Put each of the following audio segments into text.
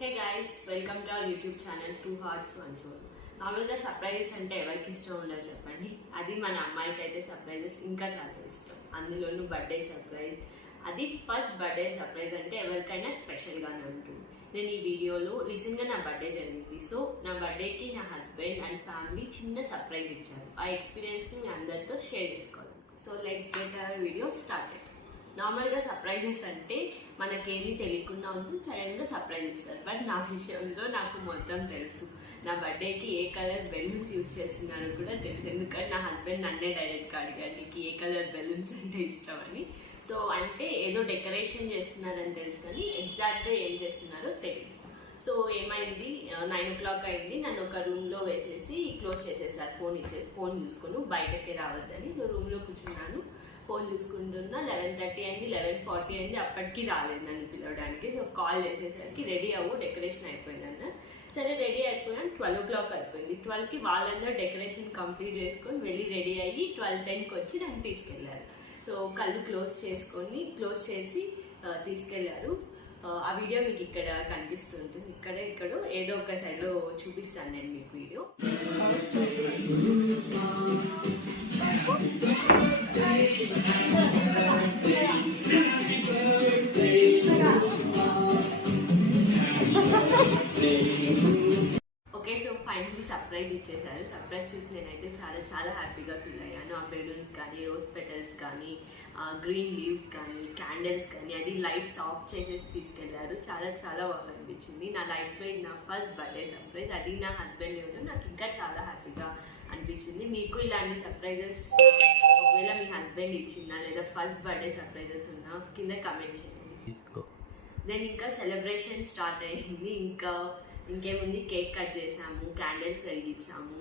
Hey guys, welcome to our YouTube channel 2 Hearts 1 Soul. మామూలుగా surprises అంటే ఎవరికి ఇష్టం ఉండదు చెప్పండి. అది మన అమ్మాయికి అయితే సర్ప్రైజెస్ ఇంకా చాలా ఇష్టం. అందులోనూ బర్త్డే సర్ప్రైజ్. అది ఫస్ట్ బర్త్డే సర్ప్రైజ్ అంటే ఎవరికైనా స్పెషల్గానే ఉంటుంది. నేను ఈ వీడియోలో రీసెంట్గా నా బర్త్డే జరిగింది. సో నా బర్త్డేకి నా హస్బెండ్ అండ్ ఫ్యామిలీ చిన్న సర్ప్రైజ్ ఇచ్చారు. ఆ ఎక్స్పీరియన్స్ని మీ అందరితో షేర్ చేసుకోవాలి. So let's get our video started. నార్మల్గా సర్ప్రైజెస్ అంటే మనకేమీ తెలియకుండా ఉంటుంది, సడన్గా సర్ప్రైజ్ ఇస్తారు. బట్ నా విషయంలో నాకు మొత్తం తెలుసు. నా బర్త్డేకి ఏ కలర్ బెలూన్స్ యూజ్ చేస్తున్నారో కూడా తెలుసు. ఎందుకంటే నా హస్బెండ్ నన్నే డైరెక్ట్గా అడిగారు, నీకు ఏ కలర్ బెలూన్స్ అంటే ఇష్టం అని. సో అంటే ఏదో డెకరేషన్ చేస్తున్నారని తెలుసు, కానీ ఎగ్జాక్ట్గా ఏం చేస్తున్నారో తెలియదు. సో ఏమైంది, 9 o'clock అయింది. నన్ను ఒక రూమ్లో వేసేసి క్లోజ్ చేసేసారు. ఫోన్ చూసుకొని బయటకే రావద్దని. సో రూమ్లో కూర్చున్నాను, ఫోన్ చూసుకుంటున్నా. 11:30 అయింది, 11:40 అయింది. అప్పటికి రాలేదు నన్ను పిలవడానికి. సో కాల్ చేసేసరికి రెడీ అవ్వు, డెకరేషన్ అయిపోయింది అన్న. సరే రెడీ అయిపోయాను. 12 o'clock అయిపోయింది. 12కి వాళ్ళందరూ డెకరేషన్ కంప్లీట్ చేసుకొని వెళ్ళి రెడీ అయ్యి 12:10కి వచ్చి నన్ను తీసుకెళ్లారు. సో కళ్ళు క్లోజ్ చేసి తీసుకెళ్లారు. ఆ వీడియో మీకు ఇక్కడ కనిపిస్తుంటుంది. ఇక్కడో ఏదో ఒక సైడ్లో చూపిస్తాను నేను మీకు video. Okay, so finally surprise ఇచ్చేసారు. సర్ప్రైజ్ చూసి నేనైతే చాలా చాలా హ్యాపీగా ఫీల్ అయ్యాను. ఆ బెలూన్స్ కానీ, రోజ్ పెటల్స్ కానీ, గ్రీన్ లీవ్స్ కానీ, క్యాండిల్స్ కానీ, అది లైట్స్ ఆఫ్ చేసేసి తీసుకెళ్లారు. చాలా చాలా బాగా అనిపించింది. నా లైఫ్లో ఇది నా ఫస్ట్ బర్త్డే సర్ప్రైజ్. అది నా హస్బెండ్ ఇవ్వడం నాకు ఇంకా చాలా హ్యాపీగా అనిపించింది. మీకు ఇలాంటి సర్ప్రైజెస్ ఒకవేళ మీ హస్బెండ్ ఇచ్చిందా లేదా ఫస్ట్ బర్త్డే సర్ప్రైజెస్ ఉన్నా కింద కమెంట్ చేయండి. దెన్ ఇంకా సెలబ్రేషన్ స్టార్ట్ అయ్యింది. ఇంకేముంది, కేక్ కట్ చేసాము, క్యాండిల్స్ వెలిగించాము,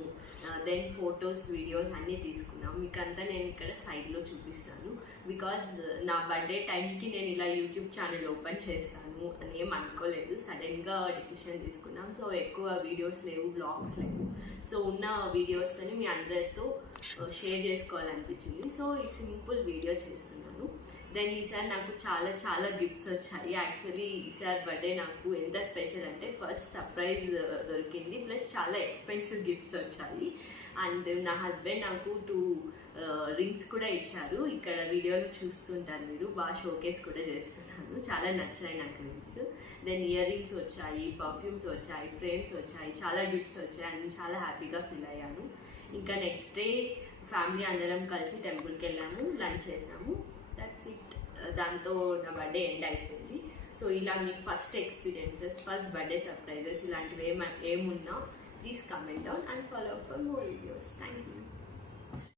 దెన్ ఫొటోస్, వీడియోస్ అన్నీ తీసుకున్నాము. మీకు అంతా నేను ఇక్కడ సైడ్లో చూపిస్తాను. బికాజ్ నా బర్త్డే టైంకి నేను ఇలా యూట్యూబ్ ఛానల్ ఓపెన్ చేస్తాను అని ఏం అనుకోలేదు. సడన్గా డిసిషన్ తీసుకున్నాం. సో ఎక్కువ వీడియోస్ లేవు, బ్లాగ్స్ లేవు. సో ఉన్న వీడియోస్తోనే మీ అందరితో షేర్ చేసుకోవాలనిపించింది. సో ఈ సింపుల్ వీడియో చేస్తున్నాను. దెన్ ఈసారి నాకు చాలా చాలా గిఫ్ట్స్ వచ్చాయి. యాక్చువల్లీ ఈసారి బర్త్డే నాకు ఎంత స్పెషల్ అంటే ఫస్ట్ సర్ప్రైజ్ దొరికింది, ప్లస్ చాలా ఎక్స్పెన్సివ్ గిఫ్ట్స్ వచ్చాయి. అండ్ నా హస్బెండ్ నాకు 2 రింగ్స్ కూడా ఇచ్చారు. ఇక్కడ వీడియోలో చూస్తుంటారు మీరు, బాగా షోకేస్ కూడా చేస్తున్నాను. చాలా నచ్చాయి నాకు రింగ్స్. దెన్ ఇయర్ రింగ్స్ వచ్చాయి, పర్ఫ్యూమ్స్ వచ్చాయి, ఫ్రేమ్స్ వచ్చాయి, చాలా గిఫ్ట్స్ వచ్చాయి. అండ్ చాలా హ్యాపీగా ఫీల్ అయ్యాను. ఇంకా నెక్స్ట్ డే ఫ్యామిలీ అందరం కలిసి టెంపుల్కి వెళ్ళాము, లంచ్ చేసాము. That's it. దాంతో నా బర్త్డే ఎండ్ అయిపోయింది. సో ఇలా మీ first experiences, first birthday surprises ఇలాంటివి ఏమున్నా please comment down and follow for more videos. Thank you.